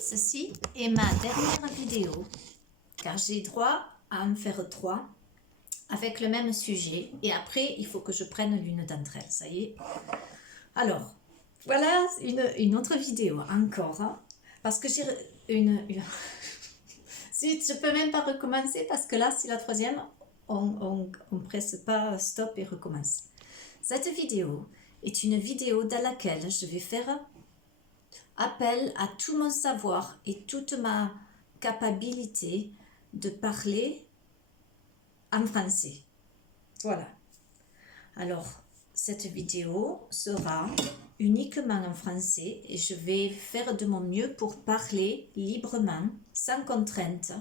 Ceci est ma dernière vidéo, car j'ai droit à en faire 3 avec le même sujet. Et après, il faut que je prenne l'une d'entre elles. Ça y est. Alors, voilà une autre vidéo encore. Hein, parce que j'ai une... Si, je peux même pas recommencer parce que là, c'est la troisième. On presse pas stop et recommence. Cette vidéo est une vidéo dans laquelle je vais faire appel à tout mon savoir et toute ma capacité de parler en français. Voilà. Alors, cette vidéo sera uniquement en français et je vais faire de mon mieux pour parler librement, sans contrainte,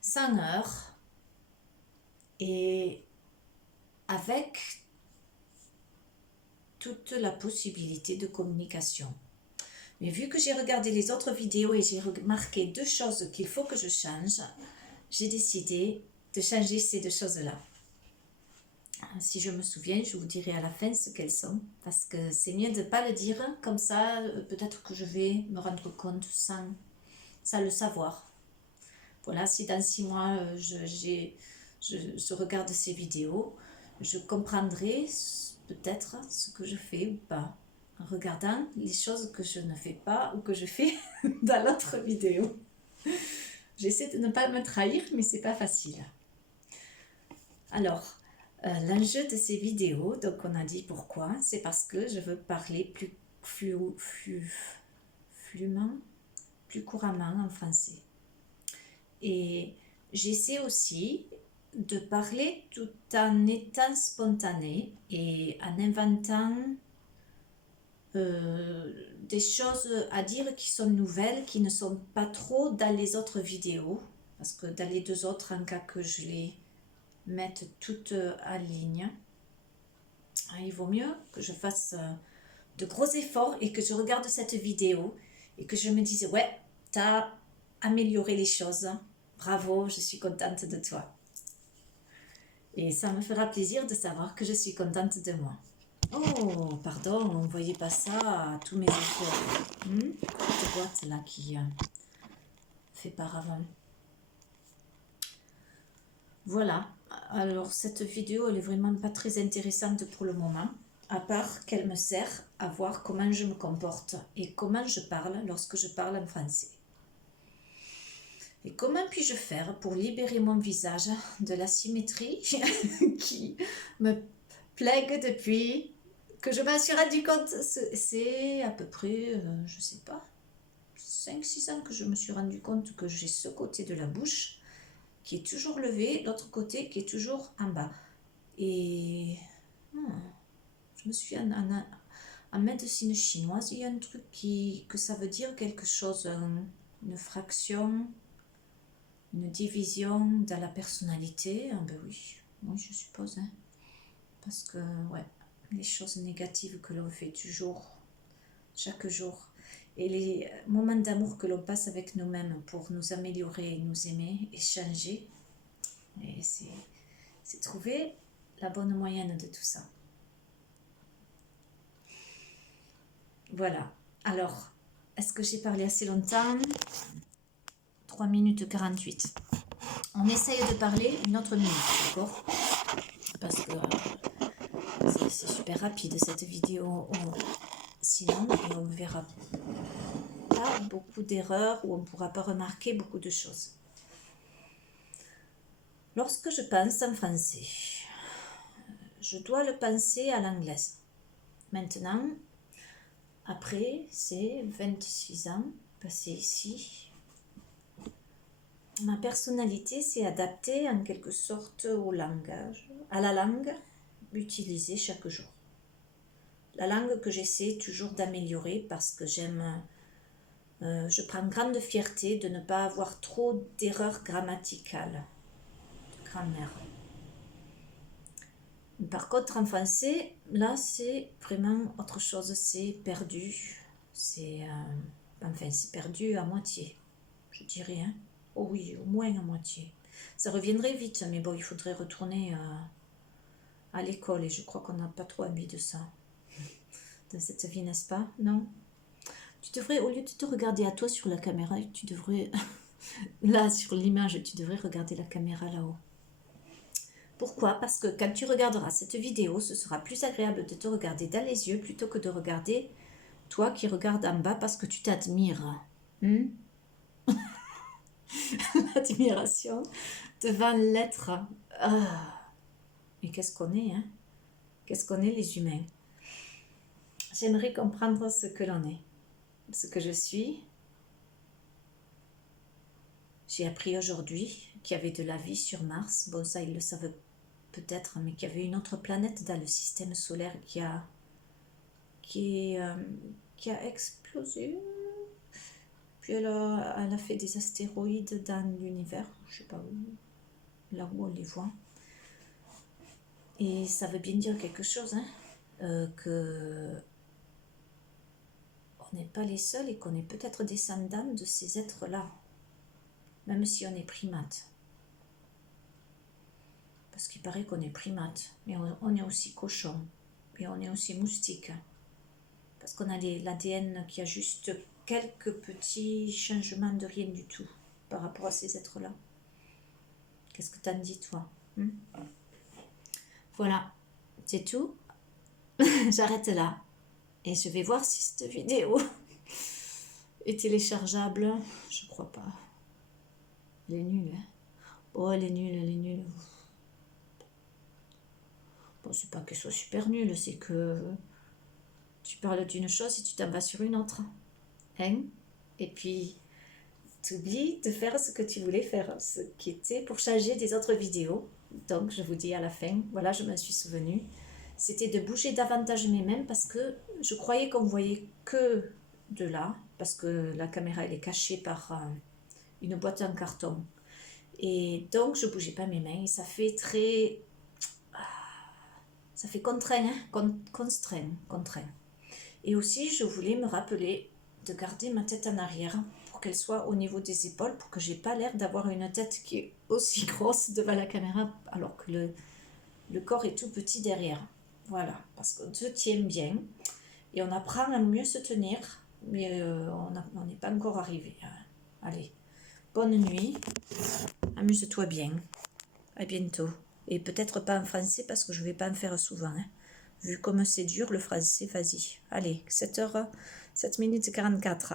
sans heurts et avec toute la possibilité de communication. Mais vu que j'ai regardé les autres vidéos et j'ai remarqué 2 choses qu'il faut que je change, j'ai décidé de changer ces 2 choses-là. Si je me souviens, je vous dirai à la fin ce qu'elles sont, parce que c'est mieux de ne pas le dire, comme ça peut-être que je vais me rendre compte sans le savoir. Voilà, si dans 6 mois je regarde ces vidéos, je comprendrai peut-être ce que je fais ou pas, en regardant les choses que je ne fais pas ou que je fais dans l'autre vidéo. J'essaie de ne pas me trahir, mais c'est pas facile. Alors, l'enjeu de ces vidéos, donc on a dit pourquoi, c'est parce que je veux parler plus couramment en français. Et j'essaie aussi de parler tout en étant spontanée et en inventant des choses à dire qui sont nouvelles, qui ne sont pas trop dans les autres vidéos, parce que dans les 2 autres, en cas que je les mette toutes en ligne, il vaut mieux que je fasse de gros efforts et que je regarde cette vidéo et que je me dise ouais, t'as amélioré les choses, bravo, je suis contente de toi. Et ça me fera plaisir de savoir que je suis contente de moi. Oh, pardon, on ne voyait pas ça à tous mes efforts. Cette boîte là qui fait par avant. Voilà, alors cette vidéo elle est vraiment pas très intéressante pour le moment, à part qu'elle me sert à voir comment je me comporte et comment je parle lorsque je parle en français. Et comment puis-je faire pour libérer mon visage de la symétrie qui me plague depuis que je m'en suis rendu compte. C'est à peu près, je sais pas, 5-6 ans que je me suis rendu compte que j'ai ce côté de la bouche qui est toujours levé, l'autre côté qui est toujours en bas. Et je me suis en médecine chinoise, il y a un truc que ça veut dire quelque chose, une fraction, une division dans la personnalité. Ah ben oui, je suppose. Hein. Parce que, ouais, les choses négatives que l'on fait toujours, chaque jour, et les moments d'amour que l'on passe avec nous-mêmes pour nous améliorer, nous aimer et changer, et c'est trouver la bonne moyenne de tout ça. Voilà. Alors, est-ce que j'ai parlé assez longtemps? 3 minutes 48. On essaye de parler une autre minute, d'accord? Parce que c'est super rapide cette vidéo. Sinon, on ne verra pas beaucoup d'erreurs ou on ne pourra pas remarquer beaucoup de choses. Lorsque je pense en français, je dois le penser à l'anglaise. Maintenant, après ces 26 ans passés ici, ma personnalité s'est adaptée en quelque sorte au langage, à la langue utilisée chaque jour. La langue que j'essaie toujours d'améliorer parce que je prends grande fierté de ne pas avoir trop d'erreurs grammaticales, de grammaire. Par contre, en français, là, c'est vraiment autre chose, c'est perdu. C'est perdu à moitié, je dirais. Hein. Oh oui, au moins à moitié. Ça reviendrait vite, mais bon, il faudrait retourner à l'école et je crois qu'on n'a pas trop envie de ça. Dans cette vie, n'est-ce pas? Non? Tu devrais, au lieu de te regarder à toi sur la caméra, tu devrais, là sur l'image, tu devrais regarder la caméra là-haut. Pourquoi? Parce que quand tu regarderas cette vidéo, ce sera plus agréable de te regarder dans les yeux plutôt que de regarder toi qui regardes en bas parce que tu t'admires. L'admiration devant l'être. Ah. Et qu'est-ce qu'on est, hein? Qu'est-ce qu'on est les humains? J'aimerais comprendre ce que l'on est, ce que je suis. J'ai appris aujourd'hui qu'il y avait de la vie sur Mars. Bon, ça, ils le savent peut-être, mais qu'il y avait une autre planète dans le système solaire qui a explosé. Puis elle a fait des astéroïdes dans l'univers, je sais pas où, là où on les voit. Et ça veut bien dire quelque chose, hein, que on n'est pas les seuls et qu'on est peut-être descendants de ces êtres-là, même si on est primates. Parce qu'il paraît qu'on est primates, mais on est aussi cochon, et on est aussi moustique. Parce qu'on a l'ADN qui a juste quelques petits changements de rien du tout par rapport à ces êtres-là. Qu'est-ce que t'en dis, toi? Voilà, c'est tout. J'arrête là. Et je vais voir si cette vidéo est téléchargeable. Je crois pas. Elle est nulle, hein. Oh, elle est nulle, elle est nulle. Bon, c'est pas qu'elle soit super nulle, c'est que tu parles d'une chose et tu t'en vas sur une autre. Hein? Et puis, tu oublies de faire ce que tu voulais faire, ce qui était pour changer des autres vidéos. Donc, je vous dis à la fin, voilà, je me suis souvenue. C'était de bouger davantage mes mains parce que je croyais qu'on voyait que de là, parce que la caméra, elle est cachée par une boîte en carton. Et donc, je bougeais pas mes mains et ça fait très... Ça fait contraint, hein? Contraint. Et aussi, je voulais me rappeler de garder ma tête en arrière pour qu'elle soit au niveau des épaules, pour que j'ai pas l'air d'avoir une tête qui est aussi grosse devant la caméra, alors que le corps est tout petit derrière. Voilà, parce qu'on se tient bien et on apprend à mieux se tenir, mais on n'est pas encore arrivé. Allez, bonne nuit, amuse-toi bien, à bientôt. Et peut-être pas en français parce que je vais pas en faire souvent, hein. Vu comme c'est dur le français, vas-y. Allez, 7 minutes 44.